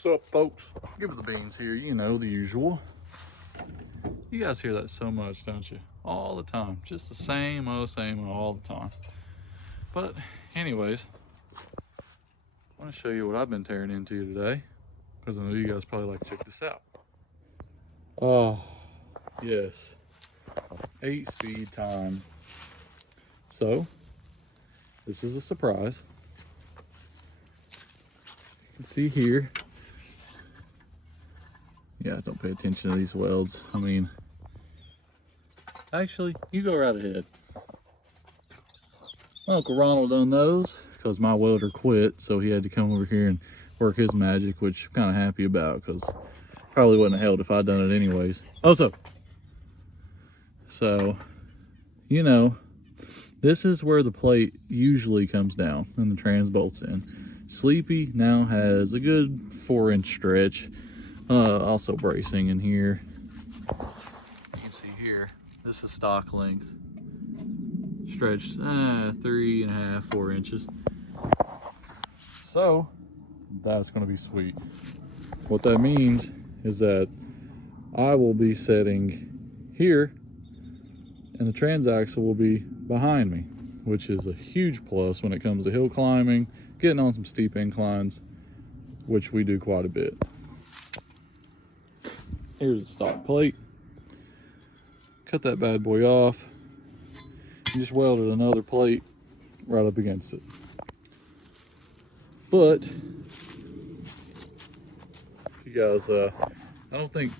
What's up, folks? Give it the beans here, you know, the usual. You guys hear that so much, don't you? All the time. Just the same all the time. But anyways, I want to show you what I've been tearing into today, because I know you guys probably like to check this out. Oh, yes. 8-speed time. So, this is a surprise. You can see here. Yeah, don't pay attention to these welds. I mean, actually, you go right ahead. My Uncle Ronald done those because my welder quit, so he had to come over here and work his magic, which I'm kind of happy about because probably wouldn't have held if I'd done it anyways. So, you know, this is where the plate usually comes down and the trans bolts in. Sleepy now has a good 4-inch stretch. Also bracing in here. You can see here, this is stock length. Stretched 3.5, 4 inches. So that's gonna be sweet. What that means is that I will be setting here and the transaxle will be behind me, which is a huge plus when it comes to hill climbing, getting on some steep inclines, which we do quite a bit. Here's the stock plate. Cut that bad boy off. Just welded another plate right up against it. But you guys, I don't think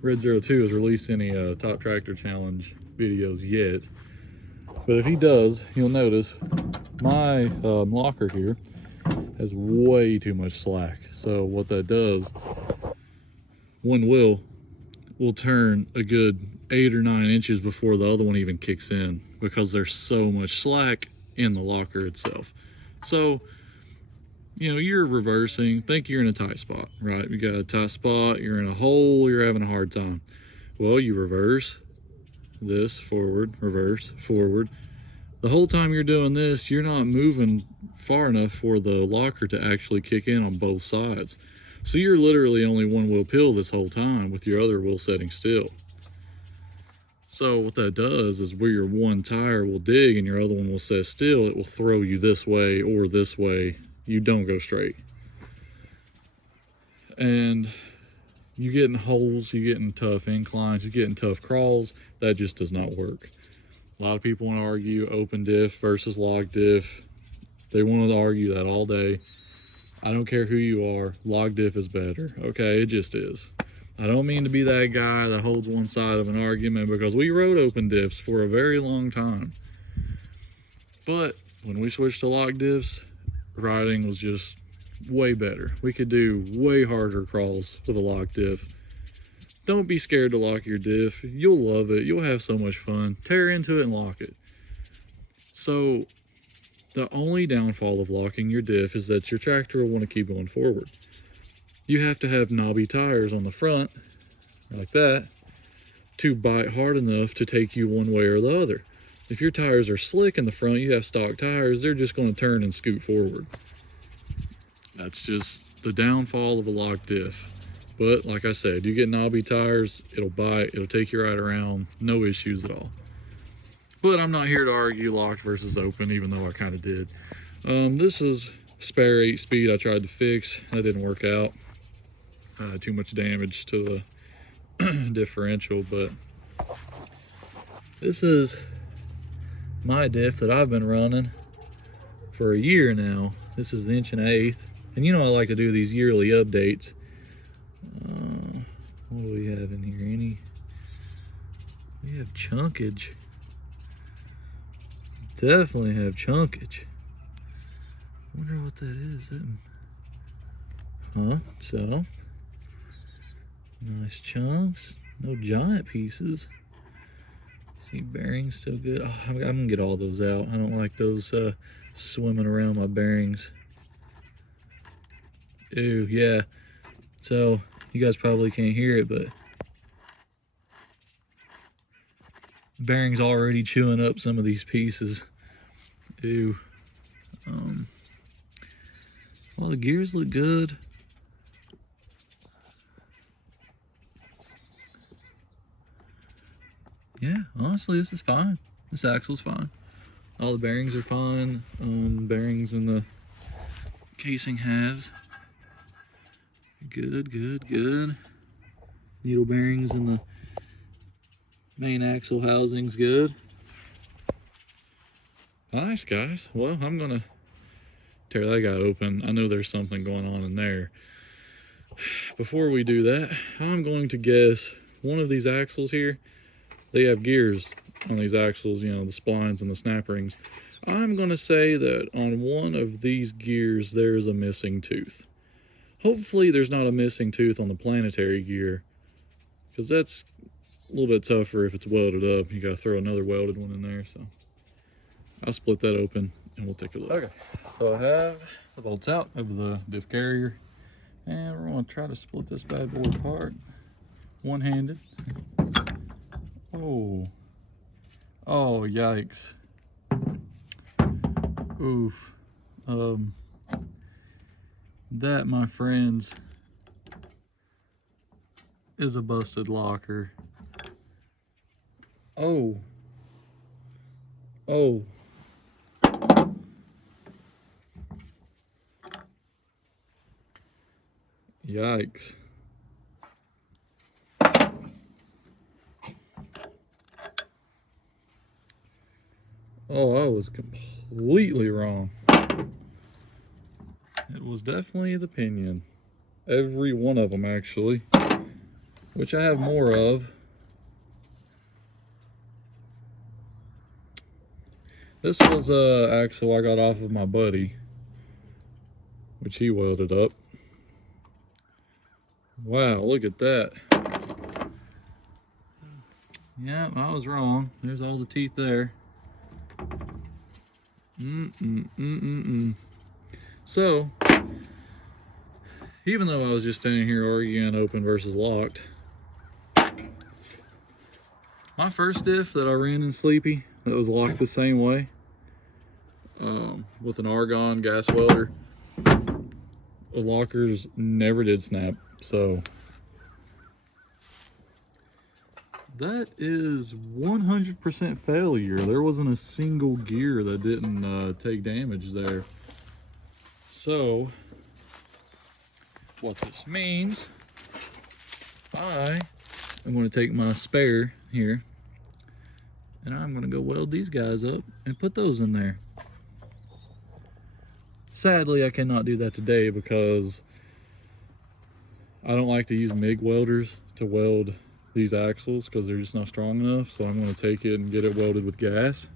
Red 02 has released any Top Tractor Challenge videos yet. But if he does, you'll notice my locker here has way too much slack. So what that does, one wheel will turn a good 8 or 9 inches before the other one even kicks in because there's so much slack in the locker itself. So, you know, you're reversing, think you're in a tight spot, right? You got a tight spot, you're in a hole, you're having a hard time. Well, you reverse this, forward, reverse, forward. The whole time you're doing this, you're not moving far enough for the locker to actually kick in on both sides. So you're literally only one wheel pill this whole time with your other wheel setting still. So what that does is where your one tire will dig and your other one will set still, it will throw you this way or this way. You don't go straight. And you get in holes, you get in tough inclines, you get in tough crawls. That just does not work. A lot of people want to argue open diff versus log diff. They want to argue that all day. I don't care who you are, log diff is better. Okay, it just is. I don't mean to be that guy that holds one side of an argument because we rode open diffs for a very long time. But when we switched to log diffs, riding was just way better. We could do way harder crawls with a log diff. Don't be scared to lock your diff. You'll love it. You'll have so much fun. Tear into it and lock it. So the only downfall of locking your diff is that your tractor will want to keep going forward. You have to have knobby tires on the front, like that, to bite hard enough to take you one way or the other. If your tires are slick in the front, you have stock tires, they're just going to turn and scoot forward. That's just the downfall of a locked diff. But like I said, you get knobby tires, it'll bite, it'll take you right around, no issues at all. But I'm not here to argue locked versus open, even though I kind of did. This is spare 8-speed I tried to fix. That didn't work out. Too much damage to the differential, but this is my diff that I've been running for a year now. This is the 1.1 inch. And you know I like to do these yearly updates. What do we have in here? We have chunkage. Definitely have chunkage. Wonder what that is. So nice chunks, no giant pieces. See, bearings still good. Oh, I'm gonna get all those out. I don't like those swimming around my bearings. Ew, yeah. So you guys probably can't hear it, but bearings already chewing up some of these pieces. Ew. Well, the gears look good. Yeah, honestly, this is fine. This axle's fine. All the bearings are fine. Bearings in the casing halves. Good, good, good. Needle bearings in the main axle housing's good. Nice, guys. Well, I'm gonna tear that guy open. I know there's something going on in there. Before we do that, I'm going to guess one of these axles here, they have gears on these axles, you know, the splines and the snap rings. I'm going to say that on one of these gears, there's a missing tooth. Hopefully there's not a missing tooth on the planetary gear, because that's a little bit tougher if it's welded up. You got to throw another welded one in there. So I'll split that open and we'll take a look. Okay, so I have the bolts out of the diff carrier, and we're going to try to split this bad boy apart one-handed. Oh, yikes. Oof. That, my friends, is a busted locker. Oh. Yikes. Oh, I was completely wrong. It was definitely the pinion. Every one of them, actually. Which I have more of. This was a axle I got off of my buddy, which he welded up. Wow, look at that. Yeah, I was wrong. There's all the teeth there. So, even though I was just standing here arguing open versus locked, my first diff that I ran in Sleepy that was locked the same way, with an argon gas welder, the lockers never did snap. So that is 100% failure. There wasn't a single gear that didn't take damage there. So what this means, I am going to take my spare here and I'm going to go weld these guys up and put those in there. Sadly, I cannot do that today because I don't like to use MIG welders to weld these axles because they're just not strong enough. So I'm going to take it and get it welded with gas.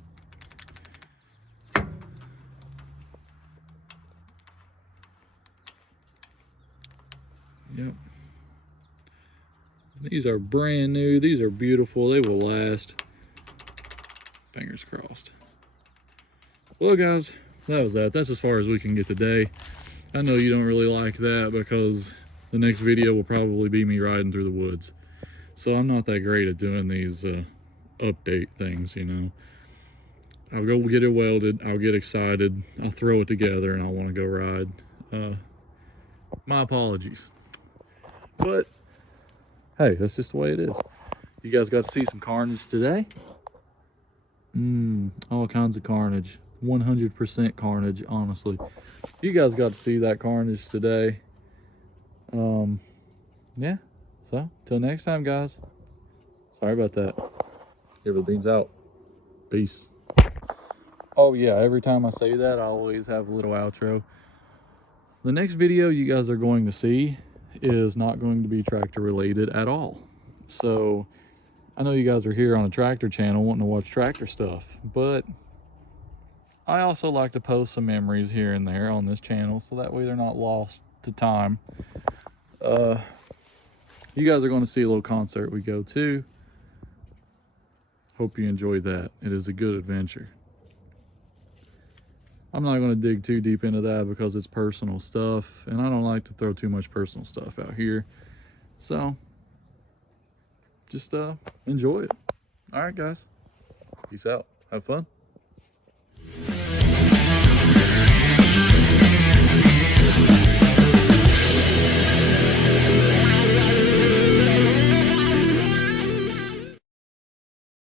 Yep. These are brand new. These are beautiful. They will last. Fingers crossed. Well, guys, that was that. That's as far as we can get today. I know you don't really like that because the next video will probably be me riding through the woods. So I'm not that great at doing these update things, you know. I'll go get it welded. I'll get excited. I'll throw it together and I want to go ride. My apologies. But, hey, that's just the way it is. You guys got to see some carnage today. All kinds of carnage. 100% carnage, honestly. You guys got to see that carnage today. Yeah. So, till next time, guys. Sorry about that. Give the beans out. Peace. Oh, yeah. Every time I say that, I always have a little outro. The next video you guys are going to see is not going to be tractor related at all. So, I know you guys are here on a tractor channel wanting to watch tractor stuff, but I also like to post some memories here and there on this channel so that way they're not lost to time. You guys are going to see a little concert we go to. Hope you enjoyed that. It is a good adventure. I'm not going to dig too deep into that because it's personal stuff, and I don't like to throw too much personal stuff out here. So, just enjoy it. All right, guys. Peace out. Have fun.